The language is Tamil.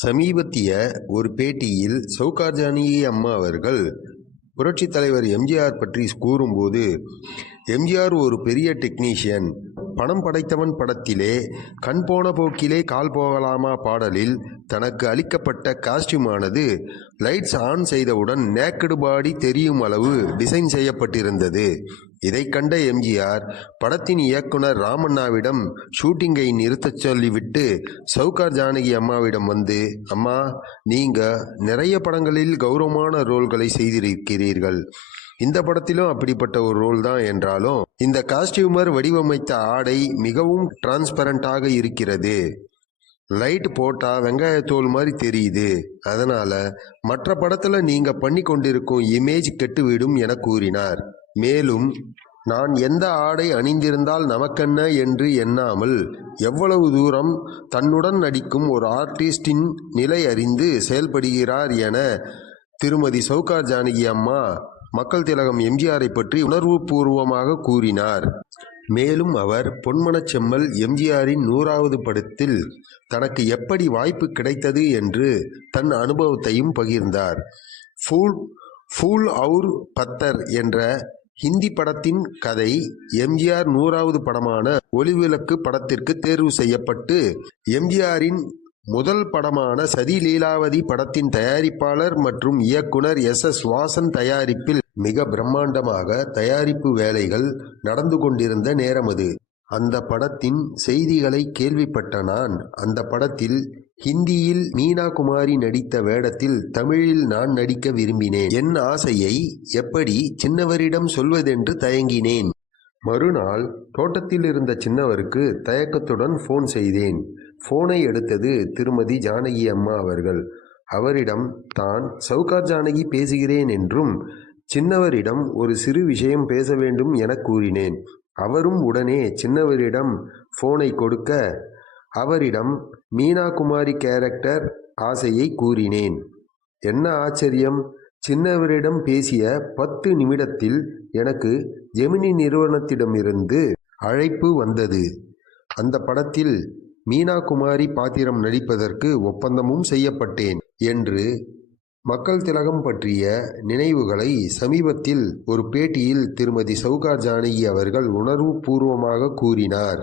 சமீபத்திய ஒரு பேட்டியில் சௌகார் ஜானகி அம்மா அவர்கள் புரட்சித் தலைவர் எம்ஜிஆர் பற்றி கூறும்போது, எம்ஜிஆர் ஒரு பெரிய டெக்னீஷியன், பணம் படைத்தவன் படத்திலே கண் போன போக்கிலே கால் போகலாமா பாடலில் தனக்கு அளிக்கப்பட்ட காஸ்டியூமானது லைட்ஸ் ஆன் செய்தவுடன் நேக்கடு பாடி தெரியும் அளவு டிசைன் செய்யப்பட்டிருந்தது. இதை கண்ட எம்ஜிஆர் படத்தின் இயக்குனர் ராமண்ணாவிடம் ஷூட்டிங்கை நிறுத்தச் சொல்லிவிட்டு சௌகார் ஜானகி அம்மாவிடம் வந்து, அம்மா, நீங்க நிறைய படங்களில் கௌரவமான ரோல்களை செய்திருக்கிறீர்கள், இந்த படத்திலும் அப்படிப்பட்ட ஒரு ரோல் தான் என்றாலும் இந்த காஸ்டியூமர் வடிவமைத்த ஆடை மிகவும் டிரான்ஸ்பரண்டாக இருக்கிறது, லைட் போட்டா வெங்காயத்தோல் மாதிரி தெரியுது, அதனால மற்ற படத்துல நீங்க பண்ணி கொண்டிருக்கும் இமேஜ் கெட்டுவிடும் என கூறினார். மேலும், நான் எந்த ஆடை அணிந்திருந்தால் நமக்கென்ன என்று எண்ணாமல் எவ்வளவு தூரம் தன்னுடன் நடிக்கும் ஒரு ஆர்டிஸ்டின் நிலை அறிந்து செயல்படுகிறார் என திருமதி சௌகார் ஜானகி அம்மா மக்கள் திலகம் எம்ஜிஆரை பற்றி உணர்வுபூர்வமாக கூறினார். மேலும் அவர் பொன்மனச் செம்மல் எம்ஜிஆரின் 100வது படத்தில் தனக்கு எப்படி வாய்ப்பு கிடைத்தது என்று தன் அனுபவத்தையும் பகிர்ந்தார். ஃபூல் அவுர் பத்தர் என்ற ஹிந்தி படத்தின் கதை எம்ஜிஆர் 100வது படமான ஒளிவிளக்கு படத்திற்கு தேர்வு செய்யப்பட்டு எம்ஜிஆரின் முதல் படமான சதி லீலாவதி படத்தின் தயாரிப்பாளர் மற்றும் இயக்குனர் எஸ் வாசன் தயாரிப்பில் மிக பிரம்மாண்டமாக தயாரிப்பு வேலைகள் நடந்து கொண்டிருந்த நேரம் அது. அந்த படத்தின் செய்திகளை கேள்விப்பட்ட நான் அந்த படத்தில் ஹிந்தியில் மீனா குமாரி நடித்த வேடத்தில் தமிழில் நான் நடிக்க விரும்பினேன். என் ஆசையை எப்படி சின்னவரிடம் சொல்வதென்று தயங்கினேன். மறுநாள் தோட்டத்தில் இருந்த சின்னவருக்கு தயக்கத்துடன் போன் செய்தேன். போனை எடுத்தது திருமதி ஜானகி அம்மா அவர்கள். அவரிடம் தான் சௌகார் ஜானகி பேசுகிறேன் என்றும் சின்னவரிடம் ஒரு சிறு விஷயம் பேச வேண்டும் என கூறினேன். அவரும் உடனே சின்னவரிடம் போனை கொடுக்க அவரிடம் மீனா குமாரி கேரக்டர் ஆசையை கூறினேன். என்ன ஆச்சரியம், சின்னவரிடம் பேசிய 10 நிமிடத்தில் எனக்கு ஜெமினி நிறுவனத்திடமிருந்து அழைப்பு வந்தது. அந்த படத்தில் மீனா குமாரி பாத்திரம் நடிப்பதற்கு ஒப்பந்தமும் செய்யப்பட்டேன் என்று மக்கள் திலகம் பற்றிய நினைவுகளை சமீபத்தில் ஒரு பேட்டியில் திருமதி சௌகார் ஜானகி அவர்கள் உணர்வு பூர்வமாக கூறினார்.